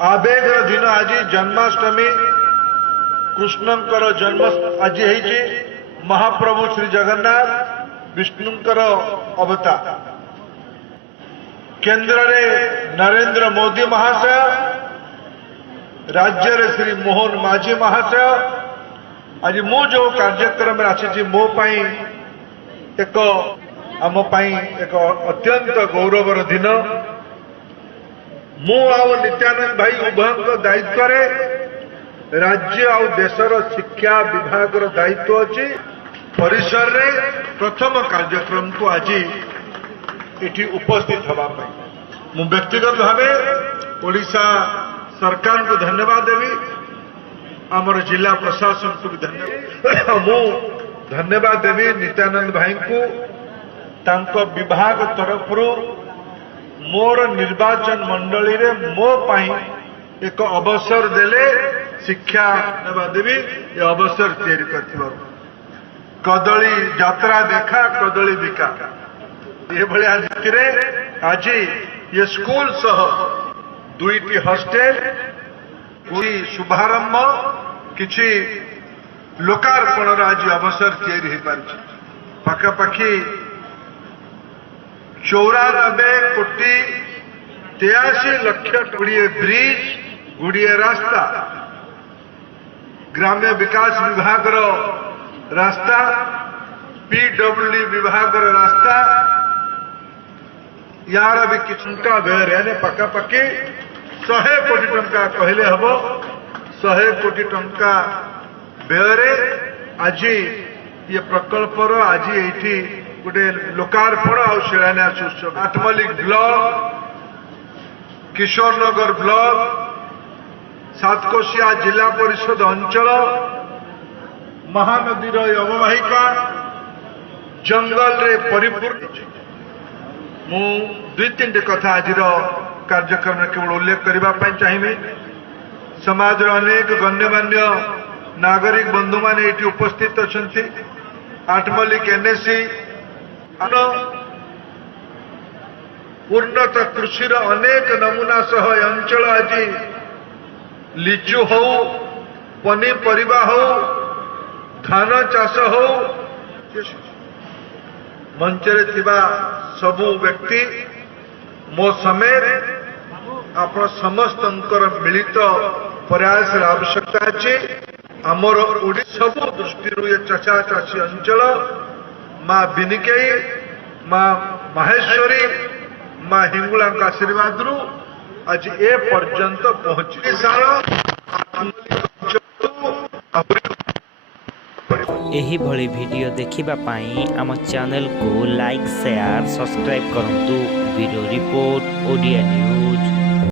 आवेगर दिन आज जन्माष्टमी कृष्णंकर जन्म आज है महाप्रभु श्री जगन्नाथ विष्णुंकर अवतार। केंद्र रे नरेंद्र मोदी महाशय, राज्य रे श्री मोहन माझी महाशय। आज मु जो कार्यक्रम आसी मो पाई एक आम पाई एक अत्यंत गौरवर दिन। मु आउ नित्यानंद भाई उभय दायित्व रे राज्य आउ देशर शिक्षा विभाग दायित्व अच्छी परिसर रे प्रथम कार्यक्रम को आज इठी उपस्थित हवा मु व्यक्तिगत भाव ओडिशा सरकार को धन्यवाद देवी, आमर जिला प्रशासन को भी धन्यवाद मु धन्यवाद देवी नित्यानंद भाई को तांको विभाग तरफ मोर निर्वाचन मंडली रे मो पाई एक अवसर देले शिक्षा धन्यवाद देवी ये अवसर तैयारी कर कदली यात्रा देखा कदली बिका ये भलिया रीति आज ये स्कूल सह दुईटी हॉस्टेल शुभारंभ किछि लोकार्पण आज अवसर तैयारी पाखापाखि 94 कोटी 83 लक्ष गुड़िए ब्रिज गुड़िए रास्ता ग्राम्य विकास विभाग रास्ता पीडब्ल्यू विभाग रास्ता यार भी किसी व्यय यानी पखापाखि 100 कोटी टंका कहले हम 100 कोटी टंका व्यय आज ये प्रकल्पर आज ये गोटे लोकार्पण और शिलान्यास उत्सव आठमल्लिक ब्लॉक किशोरनगर ब्लॉक सातकोशिया जिला परिषद अंचल महानदीर अववाहिका जंगल रे परिपूर्ण। मु दुई तीन कथा आज कार्यक्रम केवल उल्लेख करने चाहिए। समाज अनेक गण्यमान्य नागरिक बंधु माने ये उपस्थित अच्छा आठमल्लिक एनएससी उन्नत कृषि अनेक नमूना सह अंचल आज लिचु हो पनीपरिया हो धान चाष हो मंचरे थिबा सबु व्यक्ति मो समेत आप समस्त मिलित प्रयास आवश्यकता अच्छी आमर सबु दृष्टि ये चाषा चाषी अंचल माँ बिनिकेई माँ माहेश्वरी माँ हिंगुला आशीर्वाद रु आज ए पर्यंत पहुंची एही भली वीडियो देखिबा पाई आम चैनल को लाइक शेयर सब्सक्राइब करंतु। Video report Odia news.